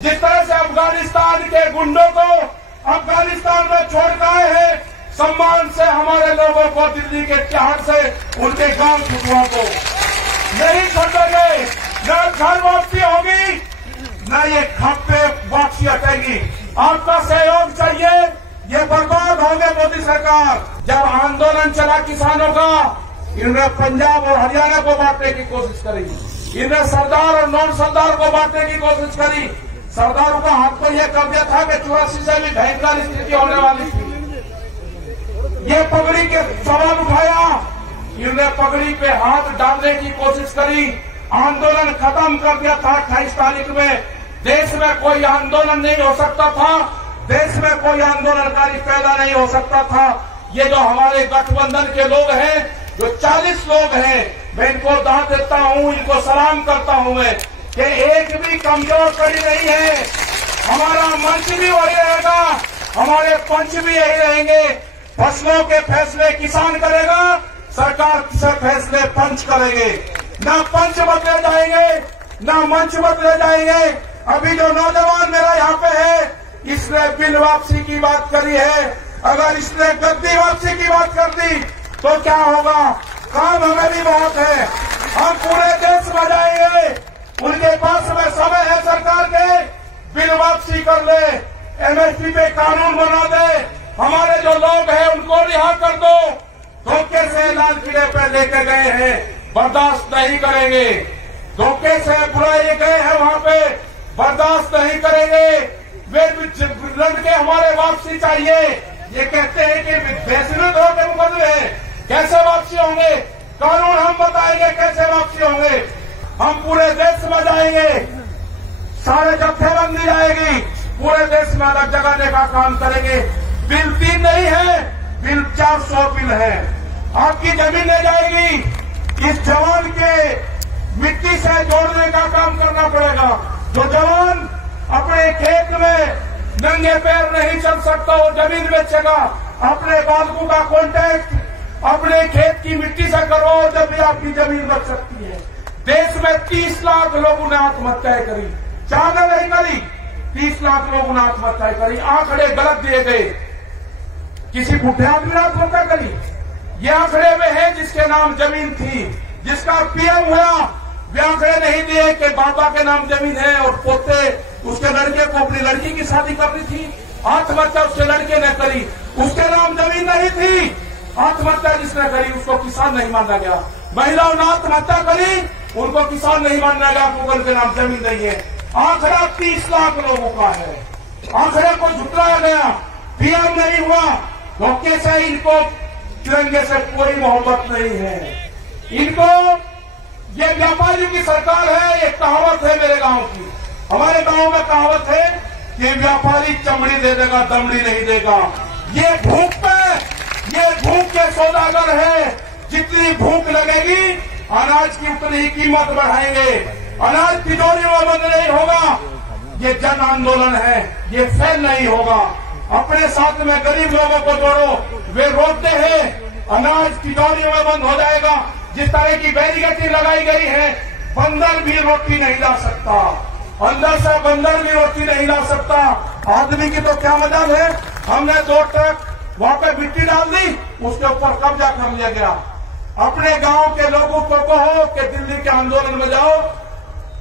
जिस तरह से अफगानिस्तान के गुंडों को अफगानिस्तान में छोड़ कर आए हैं, सम्मान से हमारे लोगों को दिल्ली के तिहाड़ से उनके गांव छुटुओं को नहीं छोड़ेंगे। न घर वापसी होगी, न ये खप्पे वापसी हटेगी। आपका सहयोग चाहिए। ये बर्बाद होंगे मोदी सरकार। जब आंदोलन चला किसानों का, इन्होंने पंजाब और हरियाणा को बांटने की कोशिश करी, इन्होंने सरदार और नॉन सरदार को बांटने की कोशिश करी। सरदारों का हाथ पर यह कर दिया था कि 84 से भी भयंकर स्थिति होने वाली थी। ये पगड़ी के सवाल उठाया, इन्होंने पगड़ी पे हाथ डालने की कोशिश करी। आंदोलन खत्म कर दिया था 28 तारीख में। देश में कोई आंदोलन नहीं हो सकता था, देश में कोई आंदोलनकारी पैदा नहीं हो सकता था। ये जो हमारे गठबंधन के लोग हैं, जो 40 लोग हैं, मैं इनको दाद देता हूं, इनको सलाम करता हूं मैं कि एक भी कमजोर कड़ी नहीं है। हमारा मंच भी वही रहेगा, हमारे पंच भी यही रहेंगे। फसलों के फैसले किसान करेगा, सरकार से फैसले पंच करेंगे। न पंच बदले जाएंगे, न मंच बदले जाएंगे। अभी जो नौजवान मेरा यहाँ पे है, इसने बिल वापसी की बात करी है। अगर इसने गद्दी वापसी की बात कर दी तो क्या होगा? काम हमें भी बहुत है, हम पूरे देश में जाएंगे। उनके पास में समय है सरकार के, बिल वापसी कर ले, एमएसपी पे कानून बना दे। हमारे जो लोग हैं उनको रिहा कर दो। धोखे से लाल किले पे लेके गए हैं, बर्दाश्त नहीं करेंगे। धोखे से बुलाए गए हैं वहां पे, बर्दाश्त नहीं करेंगे। वे लड़ के हमारे वापसी चाहिए। ये कहते हैं कि बेसुरत होकर मुकदमे हैं, कैसे वापसी होंगे? कानून हम बताएंगे कैसे वापसी होंगे। हम पूरे देश में जाएंगे, सारे जत्थेबंदी जाएगी, पूरे देश में अलग जगाने का काम करेंगे। बिल 3 नहीं है, बिल 400 बिल है। आपकी जमीन ले जाएगी। इस जवान के मिट्टी से जोड़ने का काम करना पड़ेगा। जो जवान अपने खेत में नंगे पैर नहीं चल सकता, वो जमीन बेचेगा। अपने बालकों का कॉन्टैक्ट अपने खेत की मिट्टी से करो, जब भी आपकी जमीन बच सकती है। देश में 30 लाख लोगों ने आत्महत्याएं करी, चाहना नहीं करी। 30 लाख लोगों ने आत्महत्याएं करी। आंकड़े गलत दिए गए, किसी बुढ़े आदमी ने आत्महत्या करी। ये आंकड़े में है जिसके नाम जमीन थी, जिसका पीएम हुआ। वे आंकड़े नहीं दिए कि बाबा के नाम जमीन है और पोते उसके लड़के को अपनी लड़की की शादी करनी थी, आत्महत्या उसके लड़के ने करी, उसके नाम जमीन नहीं थी। आत्महत्या जिसने करी उसको किसान नहीं माना गया। महिलाओं ने आत्महत्या करी, उनको किसान नहीं माना गया, गूगल के नाम जमीन नहीं है। आंकड़ा 30 लाख लोगों का है। आंकड़े को झुटलाया गया, पीएम नहीं हुआ। धोखे से इनको तिरंगे से कोई मोहब्बत नहीं है। इनको ये व्यापारी की सरकार है। एक कहावत है मेरे गांव की, हमारे गांव में कहावत है कि व्यापारी चमड़ी दे देगा, दमड़ी नहीं देगा। ये भूख पे, ये भूख के सौदागर है। जितनी भूख लगेगी, अनाज की उतनी ही कीमत बढ़ाएंगे। अनाज तिजोरी में बंद नहीं होगा। ये जन आंदोलन है, ये फेल नहीं होगा। अपने साथ में गरीब लोगों को जोड़ो। वे रोकते हैं, अनाज तिजोरी में बंद हो जाएगा। जिस तरह की बैरिकेडिंग लगाई गई है, बंदर भी रोटी नहीं ला सकता, अंदर से बंदर भी रोटी नहीं ला सकता। आदमी की तो क्या मजाल है। हमने 2 ट्रक वहां पे मिट्टी डाल दी, उसके ऊपर कब्जा कर लिया गया। अपने गांव के लोगों को कहो कि दिल्ली के आंदोलन में जाओ,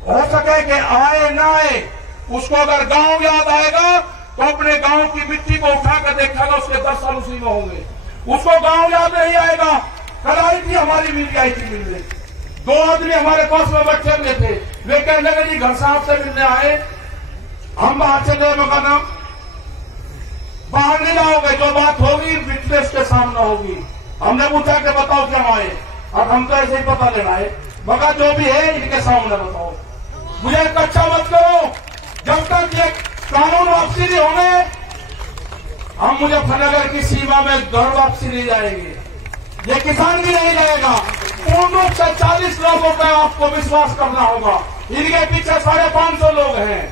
हो सके कि आए ना आए, उसको अगर गांव याद आएगा तो अपने गांव की मिट्टी को उठाकर देखेगा, उसके 10 साल उसी में होंगे। उसको गांव याद नहीं आएगा। कल आई थी हमारी मिल आई थी मिलने, 2 आदमी हमारे पास में बैठे हुए थे। वे कहने लगे जी घर साहब से मिलने आए, हम बाहर चले। मगर नाम बाहर नहीं लाओगे, जो बात होगी विटनेस के सामने होगी। हमने पूछा कि बताओ क्या आए, और हम तो ऐसे ही पता लेना है। मगर जो भी है इनके सामने बताओ, मुझे कच्चा मत करो। जब तक ये कानून वापसी नहीं होंगे, हम मुजफ्फरनगर की सीमा में घर वापसी नहीं जाएंगे। ये किसान भी नहीं जाएगा। पूर्ण रूप से 40 लोगों पर आपको विश्वास करना होगा। इनके पीछे 550 लोग हैं,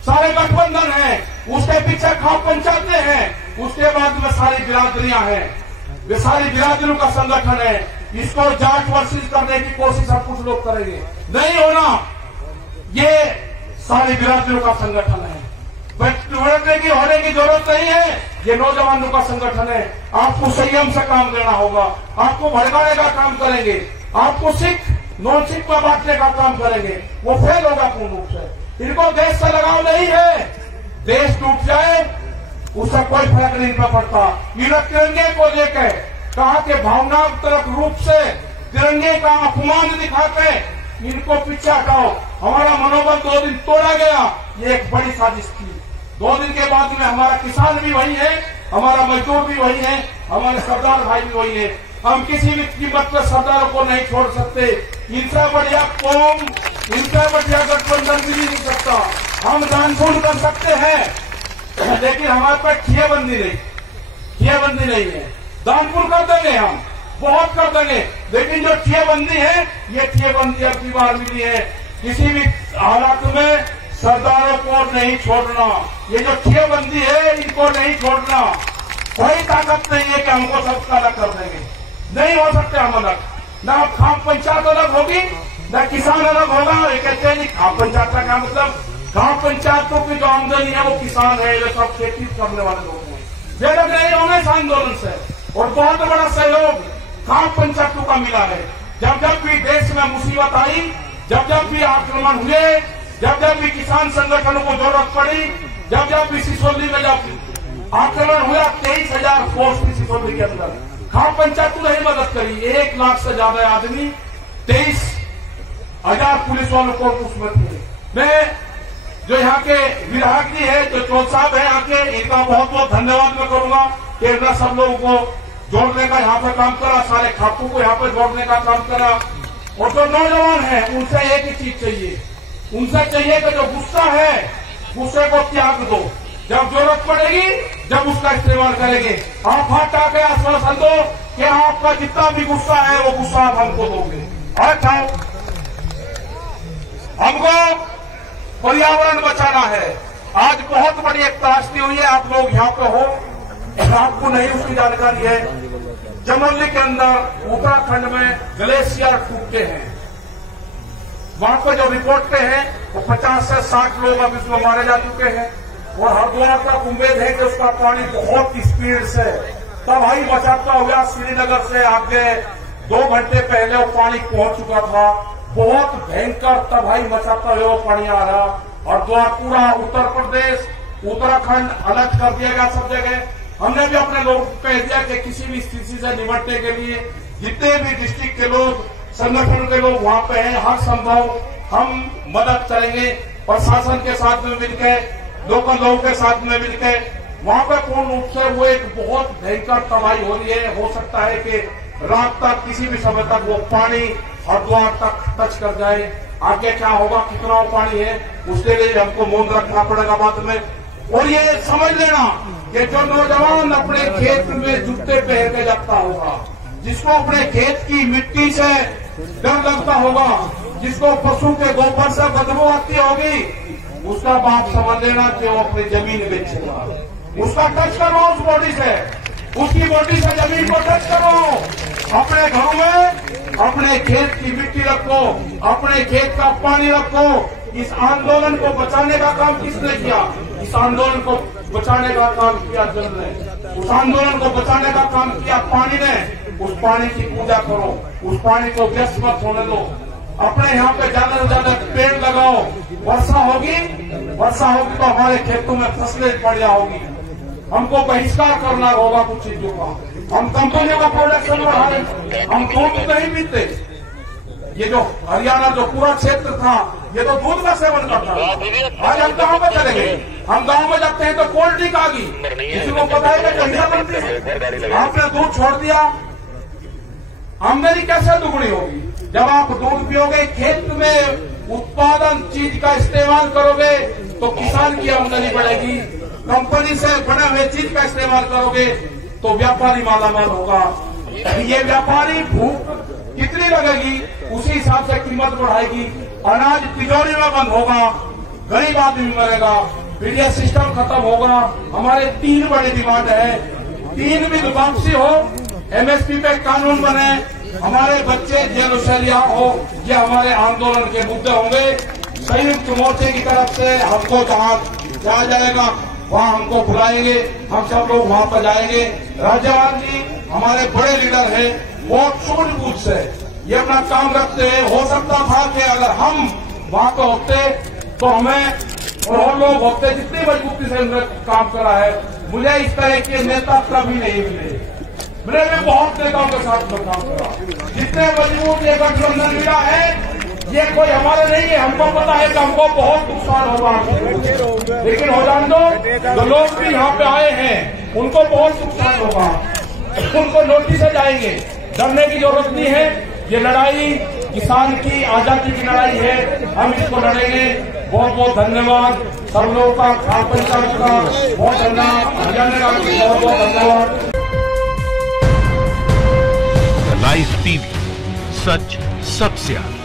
सारे गठबंधन हैं, उसके पीछे खाप पंचायतें हैं, उसके बाद में सारी बिरादरियां हैं। वे सारी बिरादरियों का संगठन है। इसको जांच वर्षित करने की कोशिश हम कुछ लोग करेंगे, नहीं होना। ये सारी बिरादरियों का संगठन है। टूटने की होने की जरूरत नहीं है। ये नौजवानों का संगठन है। आपको संयम से काम करना होगा। आपको भड़काने का काम करेंगे। आपको सिख नॉन सिख में बांटने का काम करेंगे। वो फेल होगा पूर्ण रूप से। इनको देश से लगाव नहीं है। देश टूट जाए उससे कोई फर्क नहीं पड़ता। इन तिरंगे को लेकर कहा कि भावनात्मक रूप से तिरंगे का अपमान दिखाते इनको पीछे हटाओ। हमारा मनोबल 2 दिन तोड़ा गया। ये एक बड़ी साजिश थी। 2 दिन के बाद में हमारा किसान भी वही है, हमारा मजदूर भी वही है, हमारे सरदार भाई भी वही है। हम किसी भी कीमत पर सरदारों को नहीं छोड़ सकते। इनसे बढ़िया कौम, इनसे बढ़िया गठबंधन भी नहीं सकता। हम दानपुण्य कर सकते हैं लेकिन हमारे पास ठियाबंदी नहीं है। दानपुण्य कर देंगे, हम बहुत कर देंगे, लेकिन जो ठियाबंदी है ये ठियाबंदी अब की बार मिली है। किसी भी हालात में सरदारों को नहीं छोड़ना। ये जो ठियाबंदी है इनको नहीं छोड़ना। कोई ताकत नहीं है कि हमको सबका अलग कर देंगे। नहीं हो सकते हम अलग। न खाप पंचायत अलग होगी न किसान अलग होगा। ये कहते हैं खाप पंचायत का क्या मतलब? गांव पंचायतों की जो आमदनी है वो किसान है, ये सब खेती करने वाले लोग हैं। वे लोग नहीं होंगे इस आंदोलन से। और बहुत बड़ा सहयोग गांव पंचायतों का मिला है। जब जब भी देश में मुसीबत आई, जब जब भी आक्रमण हुए, जब जब भी किसान संगठनों को जरूरत पड़ी, जब जब भी सिसोली में जब आक्रमण हुआ 23,000 फोर्स थी सिसोली के अंदर, गांव पंचायतों ने ही मदद करी। 1 लाख से ज्यादा आदमी 23,000 पुलिस वालों को उसमें थे। मैं जो यहाँ के विधायक जी है, जो चौथ साहब है यहाँ के, इनका बहुत बहुत धन्यवाद मैं करूंगा कि इन्होंने सब लोगों को जोड़ने का यहाँ पे काम करा, सारे खातों को यहाँ पे जोड़ने का काम करा। और जो नौजवान है उनसे एक ही चीज चाहिए, उनसे चाहिए कि जो गुस्सा है गुस्से को त्याग दो। जब जरूरत पड़ेगी जब उसका इस्तेमाल करेंगे। आप हाथ आके आश्वासन दो कि आपका जितना भी गुस्सा है वो गुस्सा आप हमको दोगे। अच्छा, हमको पर्यावरण बचाना है। आज बहुत बड़ी एक त्रासदी हुई है। आप लोग यहाँ पे हो, आपको नहीं उसकी जानकारी है। चमोली के अंदर उत्तराखंड में ग्लेशियर टूटते हैं। वहां पर जो रिपोर्ट पे है वो 50 से 60 लोग अब इसमें मारे जा चुके हैं। और हरिद्वार तक उम्मीद है कि उसका पानी बहुत स्पीड से तबाही मचाता हुआ श्रीनगर से आगे 2 घंटे पहले वो पानी पहुंच चुका था। बहुत भयंकर तबाही मचाता हुआ वो पानी आ रहा। हरिद्वार पूरा उत्तर प्रदेश उत्तराखंड अलर्ट कर दिया गया सब जगह। हमने भी अपने लोगों को कह दिया कि किसी भी स्थिति से निपटने के लिए जितने भी डिस्ट्रिक्ट के लोग, संगठन के लोग वहां पे हैं, हर संभव हम मदद करेंगे। प्रशासन के साथ में मिलकर, लोकल लोगों के साथ में मिलकर वहां पर पूर्ण रूप से वो एक बहुत भयंकर तबाही हो रही है। हो सकता है कि रात तक किसी भी समय तक वो पानी हरिद्वार तक टच कर जाए। आगे क्या होगा, कितना वो पानी है, उसके लिए हमको मौन रखना पड़ेगा बाद में। और ये समझ लेना कि जो नौजवान अपने खेत में जूते पहन के जाता होगा, जिसको अपने खेत की मिट्टी से डर लगता होगा, जिसको पशु के गोबर से बदबू आती होगी, उसका बाप समझ लेना कि वो अपनी जमीन बेचेगा। उसका टच करो उस बॉडी से, उसकी बॉडी से जमीन को टच करो। अपने घरों में अपने खेत की मिट्टी रखो, अपने खेत का पानी रखो। इस आंदोलन को बचाने का काम किसने किया? इस आंदोलन को बचाने का काम किया जल ने। उस आंदोलन को बचाने का काम किया पानी ने। उस पानी की पूजा करो, उस पानी को व्यस्त मत होने दो। अपने यहाँ पे ज्यादा से ज्यादा पेड़ लगाओ। वर्षा होगी तो हमारे खेतों में फसलें बढ़िया होगी। हमको बहिष्कार करना होगा कुछ चीजों का। हम कंपनियों का प्रोडक्शन बढ़ाएं। हम दूध नहीं पीते। ये जो हरियाणा जो पूरा क्षेत्र था, ये तो दूध का सेवन करता था। आज हम कहाँ पर चले गए? हम गांव में जाते हैं तो कोल्ड ड्रिंक आ गई। किसी को पता है कि कहीं बनती है? आपने दूध छोड़ दिया, आमदनी कैसे दुगनी होगी? जब आप दूध पियोगे, खेत में उत्पादन चीज का इस्तेमाल करोगे तो किसान की आमदनी बढ़ेगी। कंपनी से बने हुए चीज का इस्तेमाल करोगे तो व्यापारी मालामाल होगा। ये व्यापारी भूख कितनी लगेगी उसी हिसाब से कीमत बढ़ाएगी। अनाज तिजोरी में बंद होगा, गरीब आदमी मरेगा, मीडिया सिस्टम खत्म होगा। हमारे 3 बड़ी डिमांड है। 3 भी वापसी हो, एमएसपी पे कानून बने, हमारे बच्चे जेल से रिहा हो। ये हमारे आंदोलन के मुद्दे होंगे। संयुक्त मोर्चे की तरफ से हमको जहां जाया जाएगा वहां हमको बुलाएंगे, हम सब लोग वहां पर जाएंगे। राज्यपाल जी हमारे बड़े लीडर हैं, बहुत सूझबूझ से ये अपना काम रखते हैं। हो सकता था कि अगर हम वहां पर होते तो हमें और लोग होते जितनी मजबूती से उन्होंने काम करा है, मुझे इस तरह के नेता कभी नहीं मिले। मैंने बहुत नेताओं के साथ में काम करा, जितने मजबूत ये गठबंधन मिला है ये कोई हमारे नहीं है। हमको पता है कि हमको बहुत नुकसान होगा, लेकिन हो जान दो जो लोग भी यहाँ पे आए हैं उनको बहुत नुकसान होगा, उनको नोटिस से जाएंगे। डरने की जरूरत नहीं है, ये लड़ाई किसान की आजादी की लड़ाई है, हम इसको लड़ेंगे। बहुत बहुत धन्यवाद सब लोगों का, खाप पंचायत का बहुत धन्यवाद, हरियाणा का बहुत बहुत धन्यवाद। लाइव टीवी, सच सबसे आगे।